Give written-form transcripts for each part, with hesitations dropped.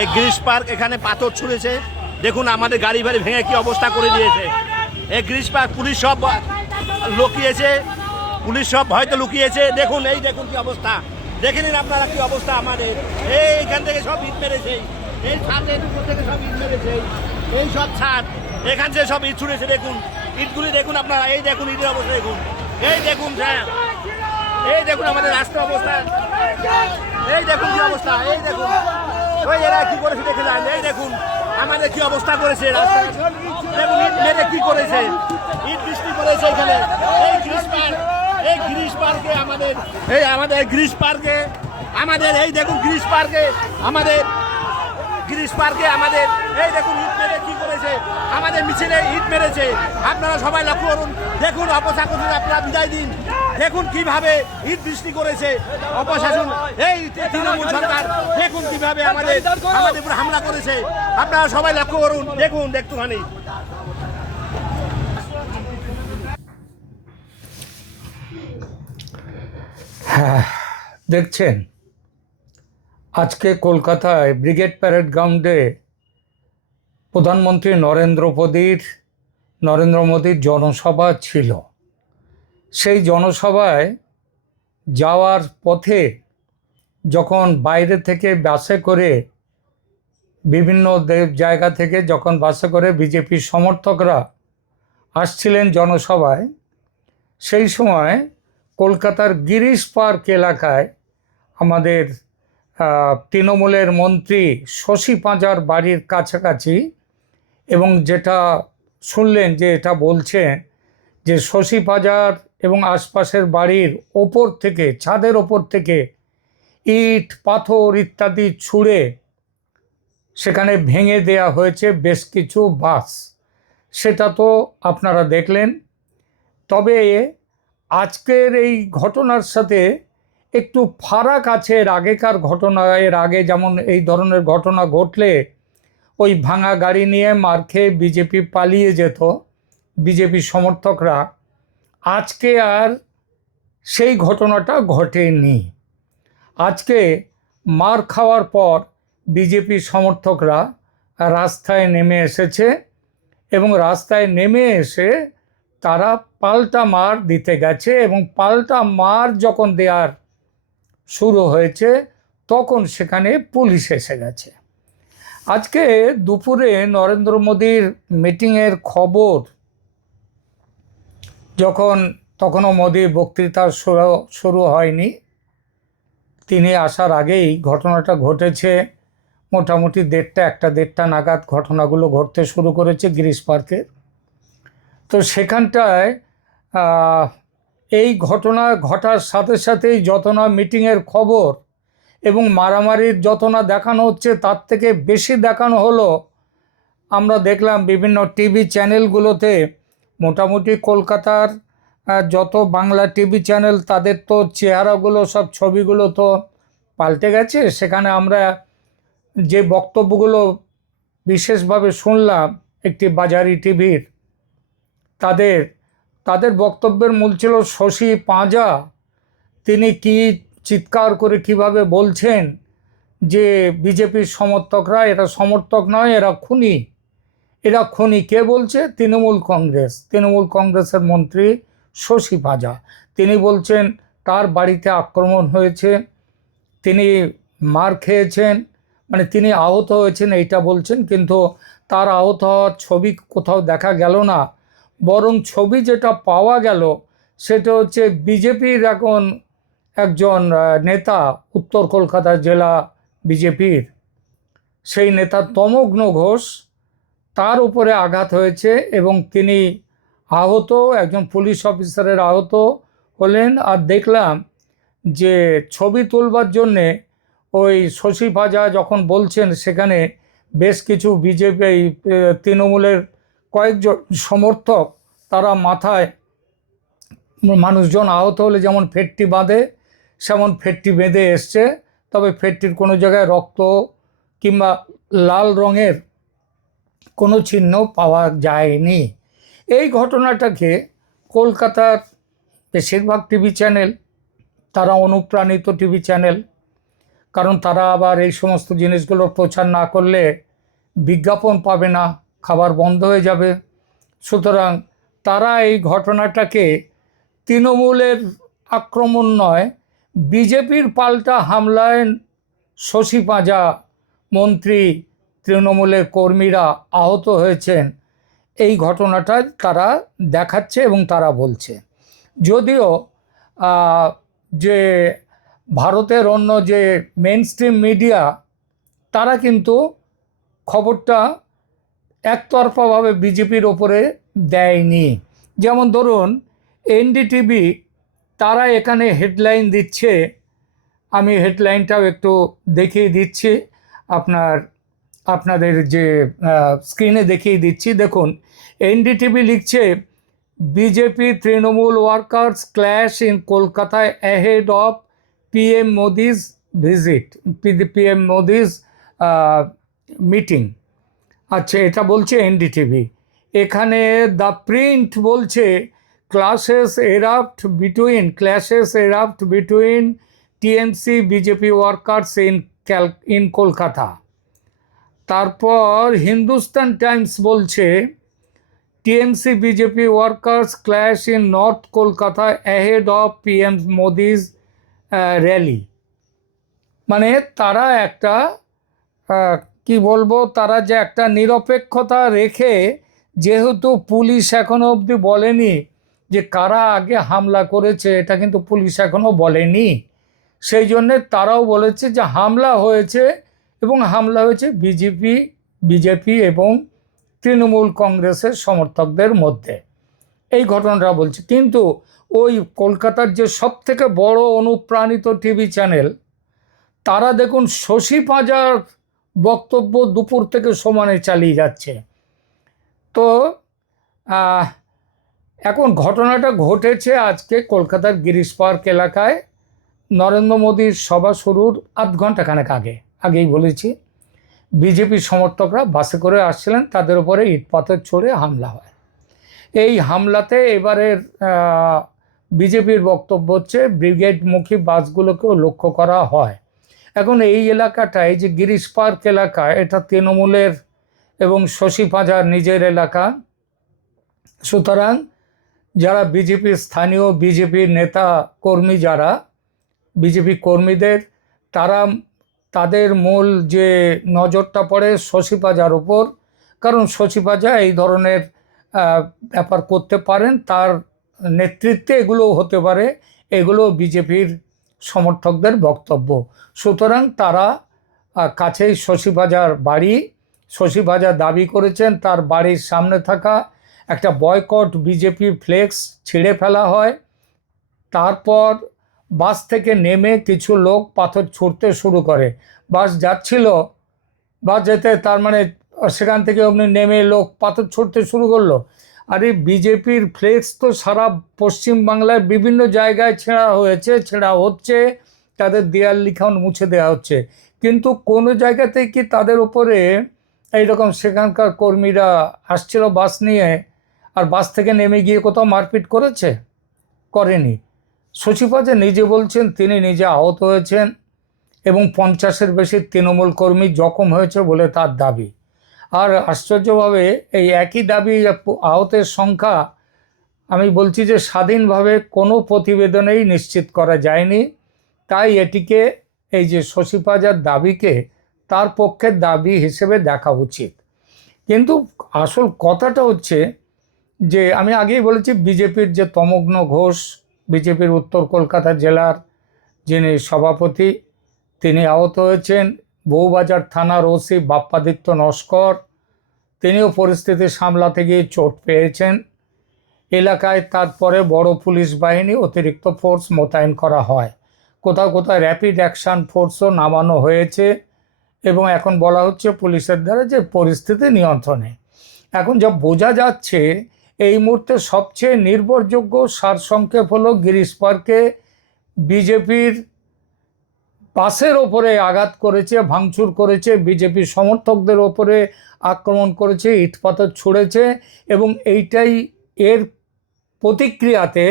এই Greece park এখানে পাথর ছুঁড়েছে, দেখুন আমাদের গাড়ি ফাড়ি ভেঙে কি অবস্থা করে দিয়েছে। এই গ্রিস পার্ক পুলিশ সব লুকিয়েছে, পুলিশ সব হয়তো লুকিয়েছে। দেখুন এই দেখুন কি অবস্থা, দেখে নিন আপনারা কি অবস্থা আমাদের। এইখান থেকে সব ইট মেরেছে, এই ছাদের উপর থেকে সব ইট মেরেছে, এই সব ছাদ এখান থেকে সব ইট ছুঁড়েছে। দেখুন ইটগুলি দেখুন আপনারা, এই দেখুন ইটের অবস্থা দেখুন, এই দেখুন হ্যাঁ, এই দেখুন আমাদের রাস্তার অবস্থা, এই দেখুন কি অবস্থা, এই দেখুন ওই এরা কি করেছে দেখে যান, এই দেখুন আমাদের কি অবস্থা করেছে রাস্তা, দেখুন ইট মেরে কি করেছে, ইট বৃষ্টি করেছে এখানে। এই গ্রিস পার্ক, এই গ্রিস পার্কে আমাদের, এই আমাদের গ্রিস পার্কে আমাদের, এই দেখুন গ্রিস পার্কে আমাদের, গ্রিস পার্কে আমাদের এই দেখুন ইট মেরে কি করেছে, আমাদের মিছিলে ইট মেরেছে। আপনারা সবাই লক্ষ্য করুন, দেখুন অপশাসন আপনারা বিদায় দিন, দেখুন কিভাবে ইট বৃষ্টি করেছে অপশাসন, এই তৃণমূল সরকার দেখুন কিভাবে আমাদের উপর হামলা করেছে। আপনারা সবাই লক্ষ্য করুন, দেখুন একটুখানি। হ্যাঁ, দেখছেন আজকে কলকাতায় ব্রিগেড প্যারেড গ্রাউন্ডে প্রধানমন্ত্রী নরেন্দ্র মোদীর জনসভা ছিল। সেই জনসভায় যাওয়ার পথে যখন বাইরে থেকে বাসে করে, বিভিন্ন জায়গা থেকে যখন বাসে করে বিজেপির সমর্থকরা আসছিলেন জনসভায়, সেই সময় কলকাতার গিরিশ পার্ক এলাকায় আমাদের তৃণমূলের মন্ত্রী শশী পাঁজার বাড়ির কাছাকাছি, এবং যেটা শুনলেন যে এটা বলছেন যে শশী পাঁজার এবং আশপাশের বাড়ির ওপর থেকে, ছাদের ওপর থেকে ইট পাথর ইত্যাদি ছুঁড়ে সেখানে ভেঙে দেয়া হয়েছে বেশ কিছু বাস। সেটা তো আপনারা দেখলেন। তবে আজকের এই ঘটনার সাথে একটু ফারাক আছে এর আগেকার ঘটনা। এর আগে যেমন এই ধরনের ঘটনা ঘটলে ওই ভাঙা গাড়ি নিয়ে মার খেয়ে বিজেপি পালিয়ে যেত বিজেপি সমর্থকরা, আজকে আর সেই ঘটনাটা ঘটেনি। আজকে মার খাওয়ার পর বিজেপি সমর্থকরা রাস্তায় নেমে এসেছে, এবং রাস্তায় নেমে এসে তারা পাল্টা মার দিতে গেছে, এবং পাল্টা মার যখন দেওয়ার শুরু হয়েছে তখন সেখানে পুলিশ এসে গেছে। আজকে দুপুরে নরেন্দ্র মোদীর মিটিংয়ের খবর তখনও মোদীর বক্তৃতা শুরু হয়নি, তিনি আসার আগেই ঘটনাটা ঘটেছে। মোটামুটি 1:30 নাগাদ ঘটনাগুলো ঘটতে শুরু করেছে গিরিশ পার্কে। তো সেখানটায় এই ঘটনা ঘটার সাথে সাথেই যত না মিটিংয়ের খবর এবং মারামারির যত না দেখানো হচ্ছে, তার থেকে বেশি দেখানো হলো, আমরা দেখলাম বিভিন্ন টিভি চ্যানেলগুলোতে, মোটামুটি কলকাতার যত বাংলা টিভি চ্যানেল তাদের তো চেহারাগুলো, সব ছবিগুলো তো পাল্টে গেছে। সেখানে আমরা যে বক্তব্যগুলো বিশেষভাবে শুনলাম একটি বাজারি টিভির, তাদের বক্তব্যের মূল ছিল শশী পাঁজা। তিনি কি চিৎকার করে কিভাবে বলছেন যে বিজেপির সমর্থকরা, এরা সমর্থক নয়, এরা খুনি, এরা খুনি। কে বলছে? তৃণমূল কংগ্রেসের মন্ত্রী শশী পাঁজা। তিনি বলছেন তার বাড়িতে আক্রমণ হয়েছে, তিনি মার খেয়েছেন, মানে তিনি আহত হয়েছেন এইটা বলছেন, কিন্তু তার আহত হওয়ার ছবি কোথাও দেখা গেল না। বরং ছবি যেটা পাওয়া গেল সেটা হচ্ছে বিজেপির এখন একজন নেতা, উত্তর কলকাতা জেলা বিজেপির সেই নেতা তমগ্ন ঘোষ, তার উপরে আঘাত হয়েছে এবং তিনি আহত, একজন পুলিশ অফিসারের আহত হলেন। আর দেখলাম যে ছবি তুলবার জন্যে ওই শশী পাঁজা যখন বলছেন, সেখানে বেশ কিছু বিজেপি তৃণমূলের কয়েকজন সমর্থক, তারা মাথায়, মানুষজন আহত হলে যেমন ফেটটি বাঁধে, সেমন ফেটটি বেঁধে এসছে। তবে ফেটটির কোনো জায়গায় রক্ত কিংবা লাল রঙের কোনো চিহ্ন পাওয়া যায়নি। এই ঘটনাটাকে কলকাতার বেশিরভাগ টিভি চ্যানেল, তারা অনুপ্রাণিত টিভি চ্যানেল, কারণ তারা আবার এই সমস্ত জিনিসগুলো প্রচার না করলে বিজ্ঞাপন পাবে না, খাবার বন্ধ হয়ে যাবে। সুতরাং তারা এই ঘটনাটাকে তৃণমূলের আক্রমণ নয়, বিজেপির পাল্টা হামলায় শশী পাঁজা মন্ত্রী, তৃণমূলের কর্মীরা আহত হয়েছেন, এই ঘটনাটা তারা দেখাচ্ছে এবং তারা বলছে। যদিও যে ভারতের অন্য যে মেন স্ট্রিম মিডিয়া, তারা কিন্তু খবরটা একতরফাভাবে বিজেপির ওপরে দেয়নি। যেমন ধরুন এনডিটিভি, তারা এখানে হেডলাইন দিচ্ছে, আমি হেডলাইনটাও একটু দেখিয়ে দিচ্ছি আপনাদের যে স্ক্রিনে দেখিয়ে দিচ্ছি। দেখুন, এনডিটিভি লিখছে, BJP Trinamool workers clash in কলকাতায় ahead of PM Modi's visit, PM Modi's meeting. আচ্ছা, এটা বলছে এনডিটিভি। এখানে দ্য প্রিন্ট বলছে clashes erupt between TMC BJP workers in Kolkata. তারপর হিন্দুস্তান টাইমস বলছে TMC BJP workers clash in north Kolkata ahead of PM Modi's rally. মানে তারা একটা কি বলবো, তারা যে একটা নিরপেক্ষতা রেখে, যেহেতু পুলিশ এখনো অবধি বলেনি যে কারা আগে হামলা করেছে, এটা কিন্তু পুলিশ এখনো বলেনি, সেই জন্যে তারাও বলেছে যে হামলা হয়েছে, এবং হামলা হয়েছে বিজেপি এবং তৃণমূল কংগ্রেসের সমর্থকদের মধ্যে, এই ঘটনাটা বলছে। কিন্তু ওই কলকাতার যে সবথেকে বড় অনুপ্রাণিত টিভি চ্যানেল, তারা দেখুন শশী পাঁজার বক্তব্য দুপুর থেকে সমানে চালিয়ে যাচ্ছে। তো এখন ঘটনাটা ঘটেছে আজকে কলকাতার গিরিশ পার্ক এলাকায়, নরেন্দ্র মোদীর সভা শুরুর আধ ঘন্টাখানেক আগেই বলেছি। বিজেপি সমর্থকরা বাসে করে আসছিলেন, তাদের উপরে ইট পাথর ছুঁড়ে হামলা হয়। এই হামলাতে এবারের বিজেপির বক্তব্য হচ্ছে ব্রিগেডমুখী বাসগুলোকেও লক্ষ্য করা হয়। এখন এই এলাকাটায় যে গিরিশ পার্ক এলাকা, এটা তৃণমূলের এবং শশী পাঁজার নিজের এলাকা। সুতরাং যারা বিজেপির স্থানীয় বিজেপির নেতা কর্মী, যারা বিজেপি কর্মীদের, তাদের মূল যে নজরটা পড়ে শশী পাঁজার উপর, কারণ শশী পাঁজা এই ধরনের ব্যাপার করতে পারেন, তার নেতৃত্বে এগুলো হতে পারে, এগুলো বিজেপির সমর্থকদের বক্তব্য। সুতরাং তারা কাছেই শশী পাঁজার বাড়ি, শশী পাঁজা দাবি করেছেন তার বাড়ির সামনে থাকা একটা বয়কট বিজেপি ফ্লেক্স ছিঁড়ে ফেলা হয়। তারপর বাস থেকে নেমে কিছু লোক পাথর ছুঁড়তে শুরু করে। বাস যাচ্ছিল, বাস যেতে, তার মানে সেখান থেকে অমনি নেমে লোক পাথর ছুঁড়তে শুরু করলো। আর এই বিজেপির ফ্লেক্স তো সারা পশ্চিমবাংলায় বিভিন্ন জায়গায় ছেঁড়া হচ্ছে, তাদের দেয়াল লিখন মুছে দেওয়া হচ্ছে, কিন্তু কোনো জায়গাতে কি তাদের উপরে এইরকম সেখানকার কর্মীরা আসছিল বাস নিয়ে, আর বাস থেকে নেমে গিয়ে কোথাও মারপিট করেনি। শশী পাঁজা নিজে বলছেন তিনি নিজে আহত হয়েছেন এবং 50-এর বেশি তৃণমূল কর্মী জখম হয়েছে বলে তার দাবি। আর আশ্চর্যভাবে এই একই দাবি, আহতের সংখ্যা, আমি বলছি যে স্বাধীনভাবে কোনো প্রতিবেদনেই নিশ্চিত করা যায়নি। তাই এটিকে, এই যে শশী পাঁজার দাবিকে তার পক্ষের দাবি হিসেবে দেখা উচিত। কিন্তু আসল কথাটা হচ্ছে যে আমি আগেই বলেছি, বিজেপির যে তমগ্ন ঘোষ, বিজেপির উত্তর কলকাতা জেলার যিনি সভাপতি, তিনি আহত হয়েছেন। বউবাজার থানার ওসি বাপ্পাদিত্য নস্কর, তিনিও পরিস্থিতি সামলাতে গিয়ে চোট পেয়েছেন। এলাকায় তারপরে বড় পুলিশ বাহিনী, অতিরিক্ত ফোর্স মোতায়েন করা হয়, কোথাও কোথাও র্যাপিড অ্যাকশন ফোর্সও নামানো হয়েছে, এবং এখন বলা হচ্ছে পুলিশের দ্বারা যে পরিস্থিতি নিয়ন্ত্রণে। এখন যা বোঝা যাচ্ছে, এই মুহূর্তে সবচেয়ে নির্ভরযোগ্য সারসংক্ষেপ হলো গিরিশ পার্কে বিজেপির বাসের ওপরে আঘাত করেছে, ভাঙচুর করেছে, বিজেপি সমর্থকদের ওপরে আক্রমণ করেছে, ইট পাথর ছুঁড়েছে, এবং এইটাই এর প্রতিক্রিয়াতে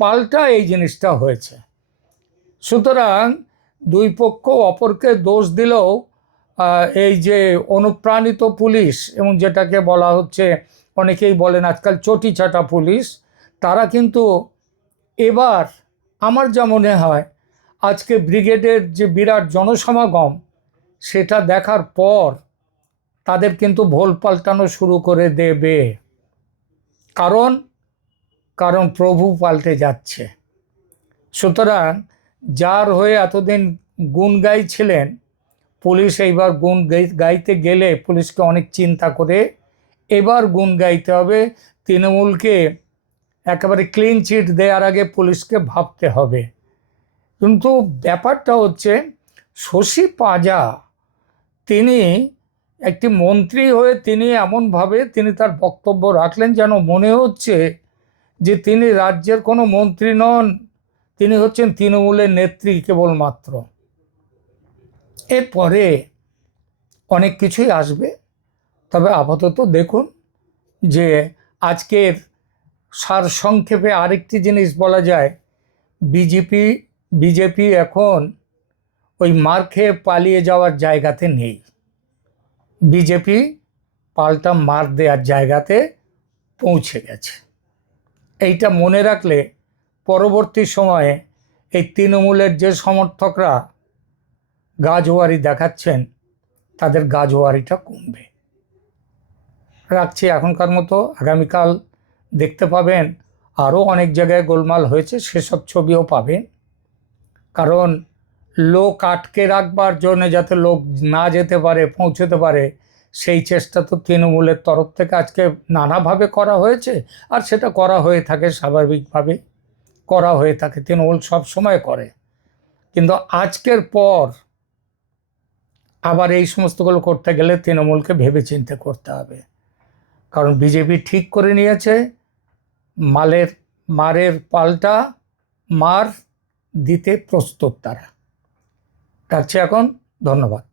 পাল্টা এই জিনিসটা হয়েছে। সুতরাং দুই পক্ষ অপরকে দোষ দিলেও এই যে অনুপ্রাণিত পুলিশ এবং যেটাকে বলা হচ্ছে, অনেকেই বলেন আজকাল চটি চাটা পুলিশ, তারা কিন্তু এবার আমার যা মনে হয় আজকে ব্রিগেডের যে বিরাট জনসমাগম সেটা দেখার পর তাদের কিন্তু ভোল পাল্টানো শুরু করে দেবে। কারণ কারণ প্রভু পাল্টে যাচ্ছে। সুতরাং যার হয়ে এতদিন গুণ গাইছিলেন, পুলিশ এইবার গুণ গাইতে গেলে পুলিশকে অনেক চিন্তা করে এবার গুণ গাইতে হবে। তৃণমূলকে একেবারে ক্লিন চিট দেওয়ার আগে পুলিশকে ভাবতে হবে। কিন্তু ব্যাপারটা হচ্ছে শশী পাজা তিনি একটি মন্ত্রী হয়ে তিনি এমনভাবে তিনি তার বক্তব্য রাখলেন যেন মনে হচ্ছে যে তিনি রাজ্যের কোনো মন্ত্রী নন, তিনি হচ্ছেন তৃণমূলের নেত্রী কেবলমাত্র। এরপরে অনেক কিছুই আসবে, তবে আপাতত দেখুন যে আজকের সারসংক্ষেপে আরেকটি জিনিস বলা যায়, বিজেপি এখন ওই মার খেয়ে পালিয়ে যাওয়ার জায়গাতে নেই। বিজেপি পাল্টা মার দেওয়ার জায়গাতে পৌঁছে গেছে। এইটা মনে রাখলে পরবর্তী সময়ে এই তৃণমূলের যে সমর্থকরা গাজোয়ারি দেখাচ্ছেন তাদের গাজোয়ারিটা কমবে। রাখছি এখনকার মতো। আগামীকাল দেখতে পাবেন আরও অনেক জায়গায় গোলমাল হয়েছে, সেসব ছবিও পাবেন। কারণ লোক আটকে রাখবার জন্য যাতে লোক না যেতে পারে, পৌঁছতে পারে, সেই চেষ্টা তো তৃণমূলের তরফ থেকে আজকে নানাভাবে করা হয়েছে। আর সেটা করা হয়ে থাকে, স্বাভাবিকভাবে করা হয়ে থাকে, তৃণমূল সব সময় করে। কিন্তু আজকের পর আবার এই সমস্তগুলো করতে গেলে তৃণমূলকে ভেবেচিন্তে করতে হবে। কারণ বিজেপি ঠিক করে নিয়েছে মারের পাল্টা মার দিতে প্রস্তুত তারা। রাখছি এখন। ধন্যবাদ।